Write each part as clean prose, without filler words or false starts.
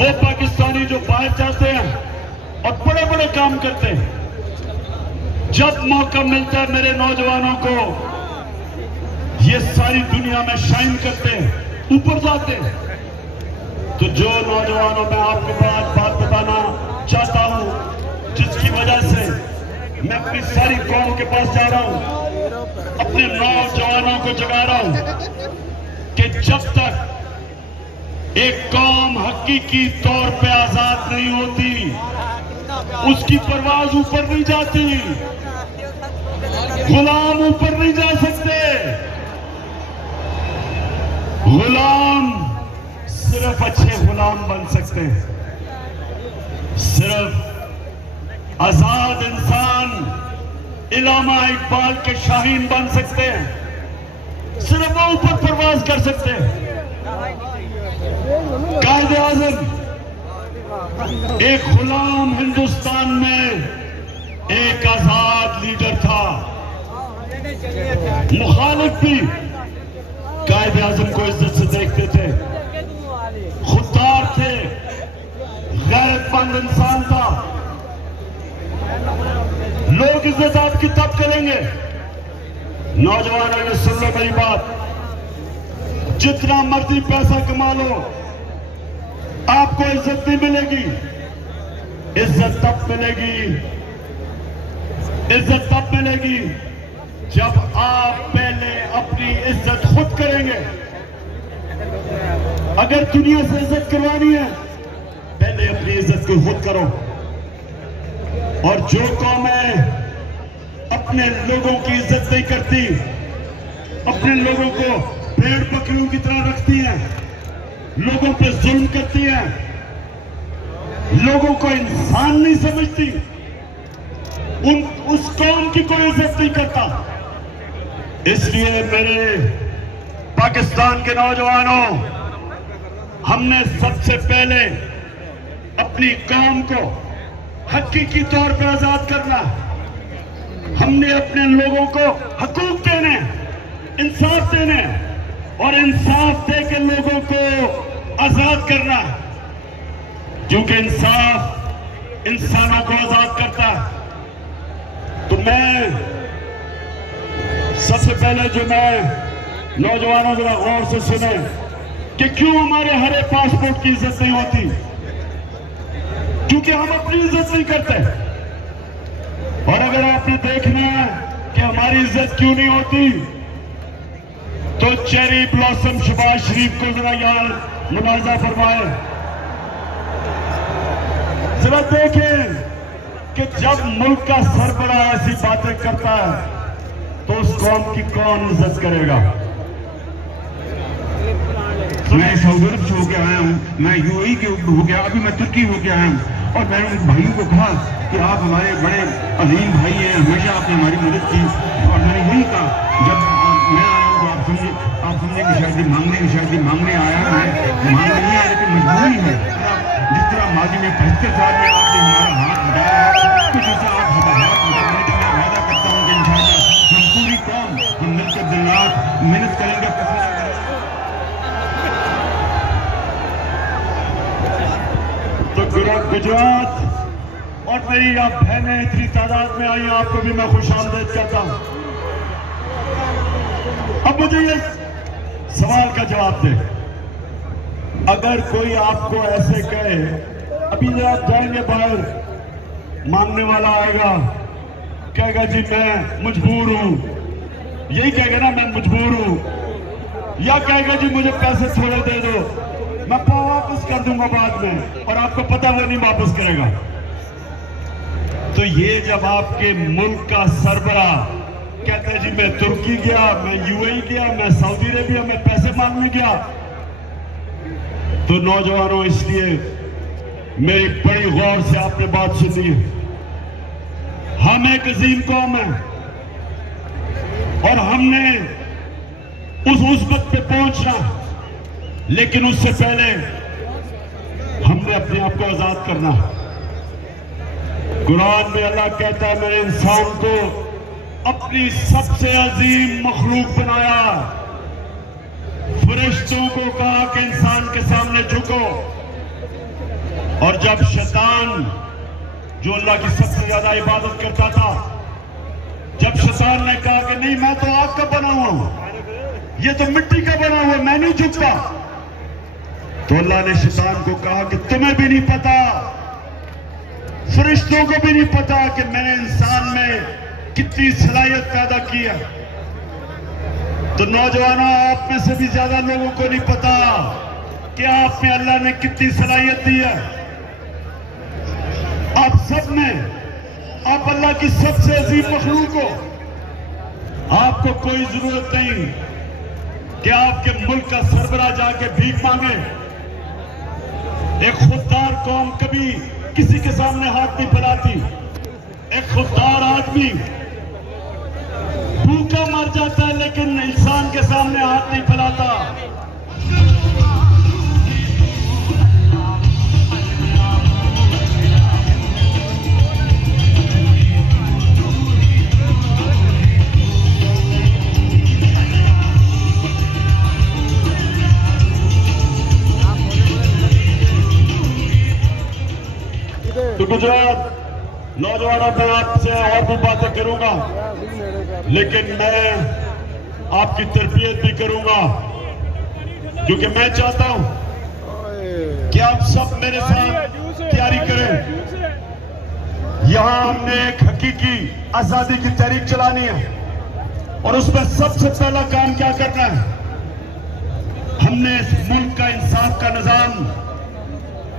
वो पाकिस्तानी जो बाहर जाते हैं और बड़े बड़े काम करते हैं, जब मौका मिलता है मेरे नौजवानों को ये सारी दुनिया में शाइन करते हैं, ऊपर जाते हैं। तो जो नौजवानों में आपको बात बताना चाहता हूं, जिसकी वजह से मैं अपनी सारी कौम के पास जा रहा हूं, अपने नौजवानों को जगा रहा हूं कि जब तक एक कौम हकीकी तौर पे आजाद नहीं होती, उसकी परवाज ऊपर नहीं जाती। गुलाम ऊपर नहीं जा सकते। गुलाम सिर्फ अच्छे गुलाम बन सकते हैं। सिर्फ आजाद इंसान इलामा इकबाल के शाहीन बन सकते हैं। सिर्फ वो ऊपर परवाज कर सकते हैं। कायदे आजम एक गुलाम हिंदुस्तान में एक आजाद लीडर था। मुखालिफ भी कायदे आजम को इज्जत से देखते थे, खुददार थे, गैरतमंद इंसान था। लोग इज्जत आपकी तब करेंगे, नौजवानों ने सुन लो मेरी बात, जितना मर्जी पैसा कमा लो आपको इज्जत नहीं मिलेगी। इज्जत तब मिलेगी जब आप पहले अपनी इज्जत खुद करेंगे। अगर दुनिया से इज्जत करवानी है, पहले अपनी इज्जत को खुद करो। और जो कौमें अपने लोगों की इज्जत नहीं करती, अपने लोगों को भेड़ बकरियों की तरह रखती हैं, लोगों पे जुल्म करती हैं, लोगों को इंसान नहीं समझती, उस कौम की कोई इज्जत नहीं करता। इसलिए मेरे पाकिस्तान के नौजवानों, हमने सबसे पहले अपनी कौम को हकीकी तौर पर आजाद करना। हमने अपने लोगों को हकूक देने, इंसाफ देने और इंसाफ देकर लोगों को आजाद करना, क्योंकि इंसाफ इंसानों को आजाद करता है। तो मैं सबसे पहले जो मैं नौजवानों जरा गौर से सुने कि क्यों हमारे हरे पासपोर्ट की इज्जत नहीं होती, क्योंकि हम अपनी इज्जत नहीं करते। और अगर आपने देखना है कि हमारी इज्जत क्यों नहीं होती, तो चेरी ब्लॉसम शहबाज शरीफ को जरा यार मुलाजा फरमाए। जरा देखें कि जब मुल्क का सरबराह ऐसी बातें करता है तो उस कौम की कौन इज्जत करेगा। मैं सऊदी अरब से होकर आया हूँ, मैं यूएई के हो गया, अभी मैं तुर्की होकर आया हूँ। और मैंने उन भाइयों को कहा कि आप हमारे बड़े अजीम भाई हैं, हमेशा आपने हमारी मदद की। और मैंने यही कहा, जब मैं आया हूँ तो आप समझे कि शायद मांगने आया है, मांग नहीं है, लेकिन मजबूरी है। जिस तरह माजी में 75 साल में आपने हमारा हाथ बढ़ाया है, कुछ ऐसा आप हाथ बढ़ाने का मैं वादा करता हूँ कि इंशाअल्लाह हम पूरी कौम हम मिलकर दिन रात मेहनत करेंगे। तो गुजरात और मेरी आप बहनें इतनी तादाद में आई, आपको भी मैं खुश आमदेद कहता हूं। अब मुझे ये सवाल का जवाब दे, अगर कोई आपको ऐसे कहे, अभी जब आप जाएंगे बाहर, मांगने वाला आएगा, कहेगा जी मैं मजबूर हूं, यही कहेगा ना मैं मजबूर हूं, या कहेगा जी मुझे पैसे थोड़े दे दो, मैं वापस कर दूंगा बाद में, और आपको पता वो नहीं वापस करेगा। तो ये जब आपके मुल्क का सरबराह कहता है जी मैं तुर्की गया, मैं यूएई गया, मैं सऊदी अरेबिया में पैसे मांगने गया, तो नौजवानों इसलिए मेरी बड़ी गौर से आपने बात सुनी है। हम एक अजीम कौम है और हमने उस वक्त पे पहुंचना, लेकिन उससे पहले हमने अपने आप को आजाद करना। कुरान में अल्लाह कहता है मैंने इंसान को अपनी सबसे अजीम मखलूक बनाया। फरिश्तों को कहा कि इंसान के सामने झुको, और जब शैतान जो अल्लाह की सबसे ज्यादा इबादत करता था, जब शैतान ने कहा कि नहीं मैं तो आग का बना हुआ हूं, ये तो मिट्टी का बना हुआ, मैं नहीं झुकता, तो अल्लाह ने शैतान को कहा कि तुम्हें भी नहीं पता, फरिश्तों को भी नहीं पता कि मैंने इंसान में कितनी सलाहियत पैदा की है। तो नौजवानों, आप में से भी ज्यादा लोगों को नहीं पता कि आप में अल्लाह ने कितनी सलाहियत दी है। आप सब में, आप अल्लाह की सबसे अजीम मखलूक हो। आपको कोई जरूरत नहीं कि आपके मुल्क का सरबराह जाके भीख मांगे। एक खुददार कौम कभी किसी के सामने हाथ नहीं फैलाती। एक खुददार आदमी भूखा मर जाता है लेकिन इंसान के सामने हाथ नहीं फैलाता। तो गुजरात नौजवानों, मैं आपसे और भी बातें करूंगा, लेकिन मैं आपकी तरबियत भी करूंगा, क्योंकि मैं चाहता हूं कि आप सब मेरे साथ तैयारी करें। यहां हमने एक हकीकी आजादी की तहरीक चलानी है और उसमें सबसे पहला काम क्या करना है, हमने इस मुल्क का इंसाफ का निजाम,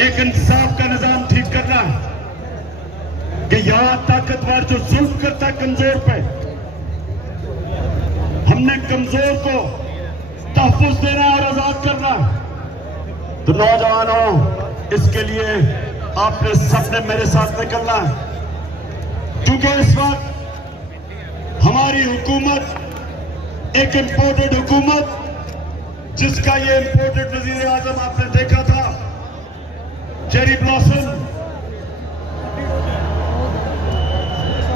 एक इंसाफ का निजाम ठीक करना है कि यहां ताकतवर जो जुल्म करता है कमजोर पे, हमने कमजोर को तहफ्फुज़ देना और आजाद करना है। तो नौजवानों, इसके लिए आपने सबने मेरे साथ निकलना है, क्योंकि इस वक्त हमारी हुकूमत एक इंपोर्टेड हुकूमत, जिसका ये इंपोर्टेड वजीर आजम आपने देखा था, चेरी ब्लॉसम,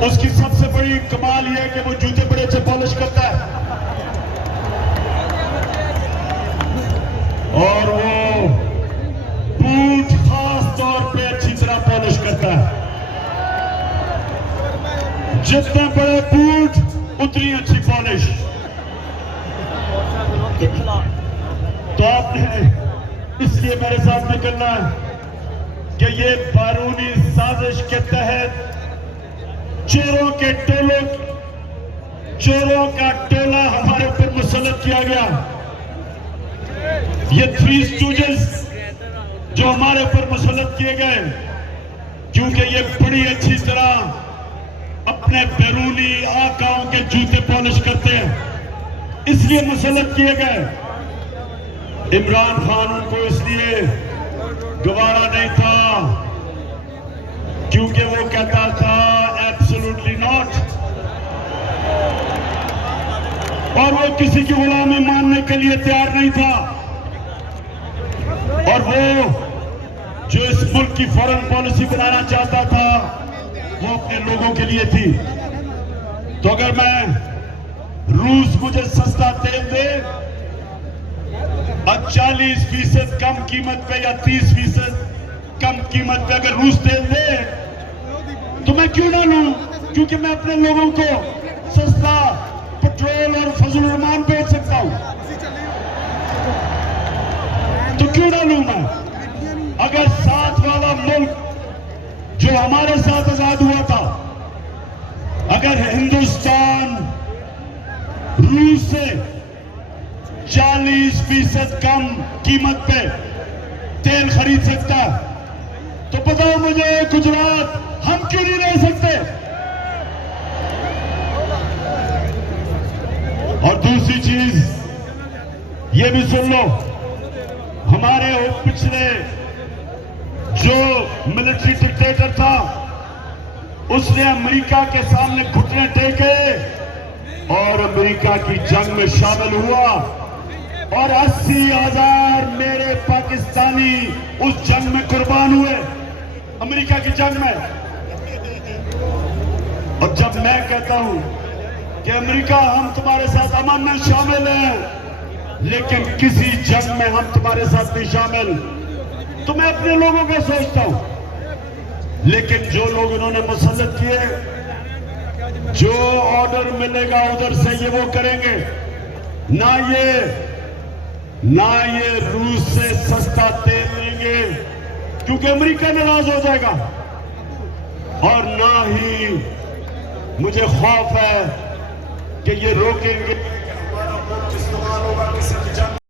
उसकी सबसे बड़ी कमाल यह है कि वो जूते बड़े अच्छे पॉलिश करता है और वो बूट खास तौर पे अच्छी तरह पॉलिश करता है। जितने बड़े बूट उतनी अच्छी पॉलिश। तो आपने इसलिए मेरे साथ निकलना है कि ये बारूनी साजिश के तहत चोरों का टोला हमारे ऊपर मुसल्लत किया गया। ये थ्री स्टूडेंट्स जो हमारे ऊपर मुसल्लत किए गए, क्योंकि ये बड़ी अच्छी तरह अपने बैरूनी आकाओं के जूते पॉलिश करते हैं, इसलिए मुसल्लत किए गए। इमरान खान उनको इसलिए गवारा नहीं था क्योंकि वो कहता था एब्सोल्युटली नॉट, और वो किसी की गुलामी मानने के लिए तैयार नहीं था। और वो जो इस मुल्क की फॉरेन पॉलिसी बनाना चाहता था, वो अपने लोगों के लिए थी। तो अगर रूस मुझे सस्ता तेल दे और 40% कम कीमत पे या 30% कम कीमत पे अगर रूस तेल दे, तो मैं क्यों ना लूं, क्योंकि मैं अपने लोगों को सस्ता पेट्रोल और फजल रहमान बेच सकता हूं। तो क्यों ना लूं मैं? अगर साथ वाला मुल्क जो हमारे साथ आजाद हुआ था, अगर हिंदुस्तान रूस से 40% कम कीमत पे तेल खरीद सकता है, तो बताओ मुझे गुजरात, हम क्यों नहीं रह सकते? और दूसरी चीज ये भी सुन लो, हमारे पिछले जो मिलिट्री डिक्टेटर था, उसने अमेरिका के सामने घुटने टेके और अमेरिका की जंग में शामिल हुआ और 80,000 मेरे पाकिस्तानी उस जंग में कुर्बान हुए, अमेरिका की जंग में। और जब मैं कहता हूं कि अमेरिका हम तुम्हारे साथ अमन में शामिल हैं, लेकिन किसी जंग में हम तुम्हारे साथ नहीं शामिल, तो मैं अपने लोगों का सोचता हूं। लेकिन जो लोग इन्होंने मुसल्लत किए, जो ऑर्डर मिलेगा उधर से ये वो करेंगे। ना ये रूस से सस्ता तेल लेंगे क्योंकि अमेरिका नाराज हो जाएगा, और ना ही मुझे खौफ है कि ये रोकेंगे कि हमारा मुल्क इस्तेमाल होगा किसी की जान